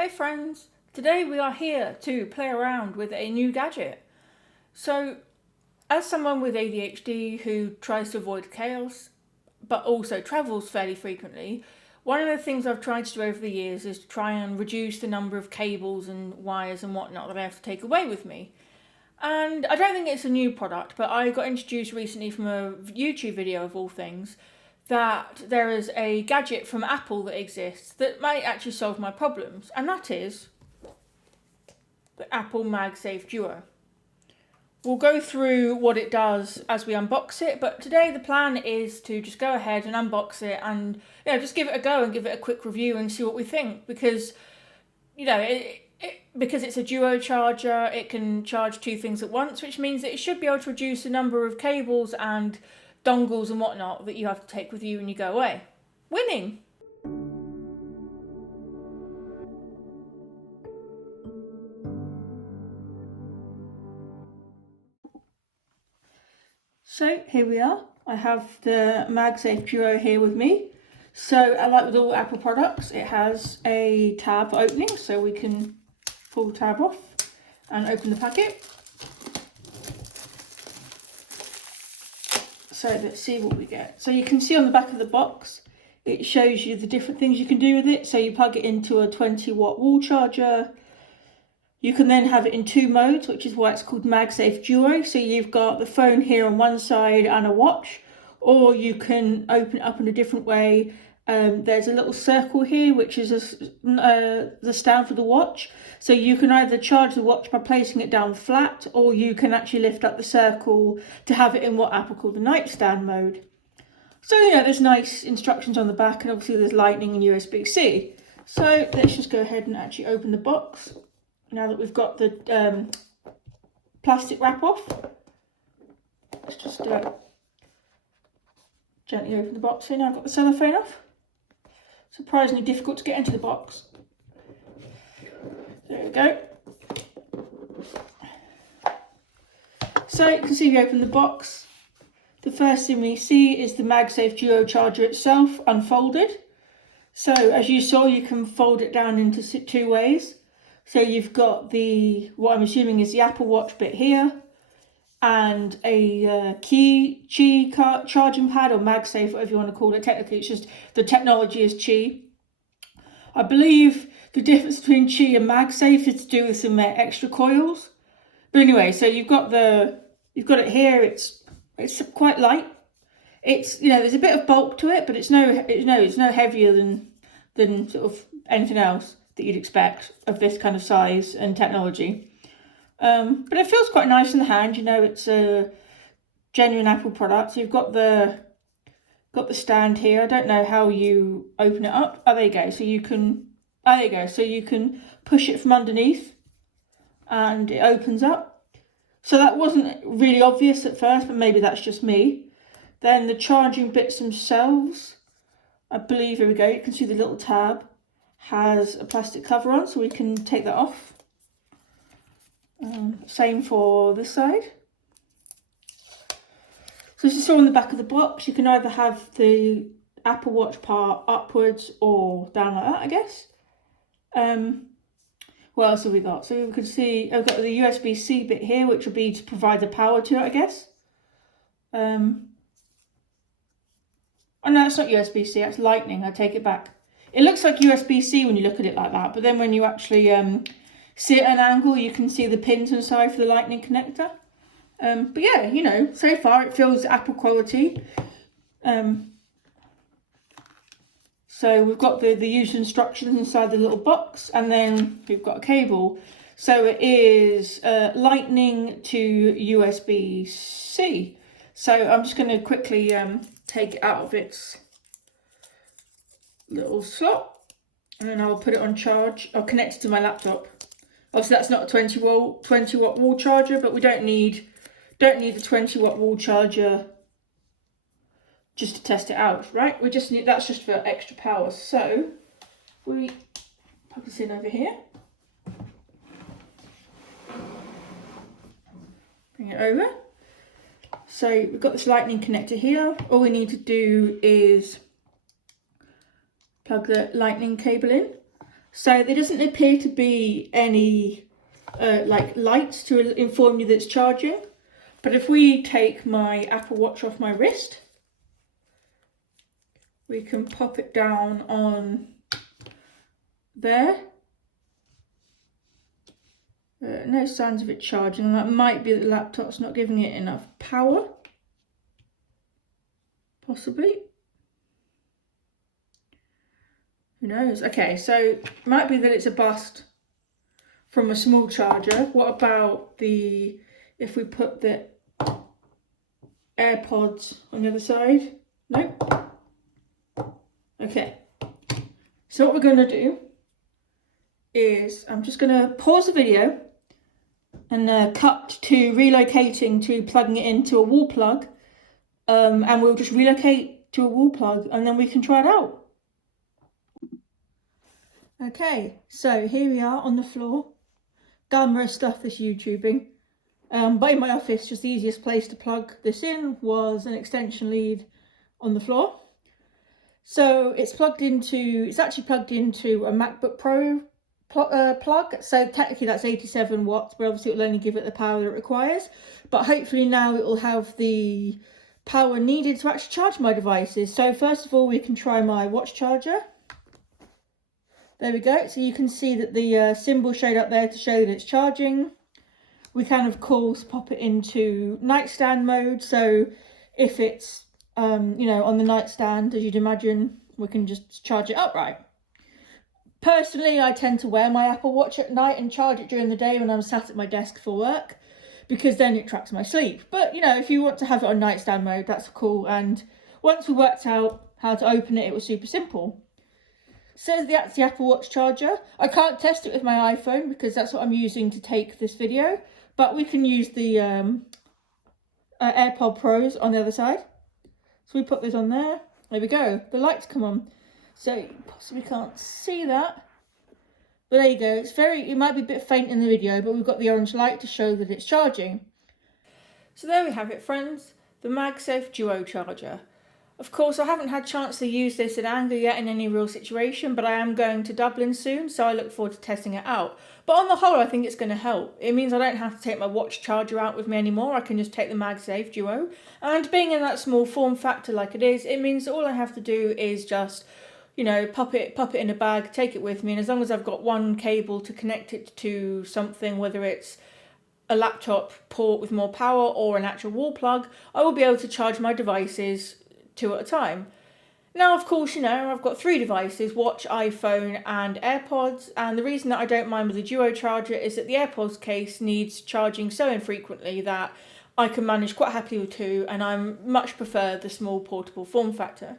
Hey friends, today we are here to play around with a new gadget. So, as someone with ADHD who tries to avoid chaos, but also travels fairly frequently, one of the things I've tried to do over the years is to try and reduce the number of cables and wires and whatnot that I have to take away with me. And I don't think it's a new product, but I got introduced recently from a YouTube video of all things that there is a gadget from Apple that exists that might actually solve my problems, and that is the Apple MagSafe Duo. We'll go through what it does as we unbox it, but today the plan is to just go ahead and unbox it and just give it a go and give it a quick review and see what we think, because because it's a duo charger, it can charge two things at once, which means that it should be able to reduce the number of cables and dongles and whatnot that you have to take with you when you go away. Winning! So here we are. I have the MagSafe Duo here with me. So like with all Apple products, it has a tab opening, so we can pull the tab off and open the packet. So let's see what we get. So you can see on the back of the box, it shows you the different things you can do with it. So you plug it into a 20-watt wall charger. You can then have it in two modes, which is why it's called MagSafe Duo. So you've got the phone here on one side and a watch, or you can open it up in a different way. There's a little circle here, which is the stand for the watch. So you can either charge the watch by placing it down flat, or you can actually lift up the circle to have it in what Apple call the nightstand mode. So, there's nice instructions on the back, and obviously there's Lightning and USB-C. So let's just go ahead and actually open the box. Now that we've got the plastic wrap off, let's just gently open the box here. Now I've got the cellophane off. Surprisingly difficult to get into the box. There we go. So you can see we open the box. The first thing we see is the MagSafe Duo Charger itself unfolded. So as you saw, you can fold it down into two ways. So you've got what I'm assuming is the Apple Watch bit here, and a Qi charging pad, or MagSafe, whatever you want to call it. Technically, it's just the technology is Qi. I believe the difference between Qi and MagSafe is to do with some extra coils. But anyway, so you've got it here. It's quite light. It's there's a bit of bulk to it, but it's no heavier than sort of anything else that you'd expect of this kind of size and technology. But it feels quite nice in the hand. it's a genuine Apple product. So you've got the stand here. I don't know how you open it up. Oh, there you go. So you can So you can push it from underneath and it opens up. So that wasn't really obvious at first, but maybe that's just me. Then the charging bits themselves, I believe, here we go. You can see the little tab has a plastic cover on, so we can take that off. Same for this side. So as you saw on the back of the box, you can either have the Apple Watch part upwards or down like that, I guess. What else have we got? So we can see I've got the USB-C bit here, which will be to provide the power to it, I guess. Oh no, it's not USB-C, that's Lightning. I take it back. It looks like USB-C when you look at it like that, but then when you actually see it at an angle, you can see the pins inside for the Lightning connector. But yeah, so far it feels Apple quality. So we've got the user instructions inside the little box, and then we've got a cable. So it is Lightning to USB-C. So I'm just going to quickly take it out of its little slot, and then I'll put it on charge. I'll connect it to my laptop. Obviously that's not a 20 watt wall charger, but we don't need the 20-watt wall charger just to test it out, right? That's just for extra power. So we plug this in over here, bring it over. So we've got this Lightning connector here. All we need to do is plug the Lightning cable in. So there doesn't appear to be any like lights to inform you that it's charging. But if we take my Apple Watch off my wrist, we can pop it down on there. No signs of it charging, and that might be that the laptop's not giving it enough power. Possibly. Who knows? Okay, so it might be that it's a bust from a small charger. What about if we put the AirPods on the other side? Nope. Okay. So what we're going to do is I'm just going to pause the video and cut to relocating to plugging it into a wall plug, and we'll just relocate to a wall plug and then we can try it out. Okay, so here we are on the floor. Glamorous stuff, this YouTubing. But in my office, just the easiest place to plug this in was an extension lead on the floor. So it's actually plugged into a MacBook Pro plug, so technically that's 87 watts, but obviously it will only give it the power that it requires. But hopefully now it will have the power needed to actually charge my devices. So first of all, we can try my watch charger. There we go. So you can see that the symbol showed up there to show that it's charging. We can of course pop it into nightstand mode. So if it's you know, on the nightstand, as you'd imagine, we can just charge it upright. Personally, I tend to wear my Apple Watch at night and charge it during the day when I'm sat at my desk for work, because then it tracks my sleep. But, you know, if you want to have it on nightstand mode, that's cool. And once we worked out how to open it, it was super simple. So that's the Apple Watch charger. I can't test it with my iPhone because that's what I'm using to take this video. But we can use the AirPod Pros on the other side. So we put this on there. There we go. The lights come on. So you possibly can't see that. But there you go. It might be a bit faint in the video, but we've got the orange light to show that it's charging. So there we have it, friends. The MagSafe Duo Charger. Of course, I haven't had a chance to use this in anger yet in any real situation, but I am going to Dublin soon, so I look forward to testing it out. But on the whole, I think it's going to help. It means I don't have to take my watch charger out with me anymore. I can just take the MagSafe Duo. And being in that small form factor like it is, it means that all I have to do is just, you know, pop it in a bag, take it with me, and as long as I've got one cable to connect it to something, whether it's a laptop port with more power or an actual wall plug, I will be able to charge my devices 2 at a time. Now, of course, you know, I've got 3 devices, watch, iPhone and AirPods, and the reason that I don't mind with the Duo charger is that the AirPods case needs charging so infrequently that I can manage quite happily with 2, and I much prefer the small portable form factor.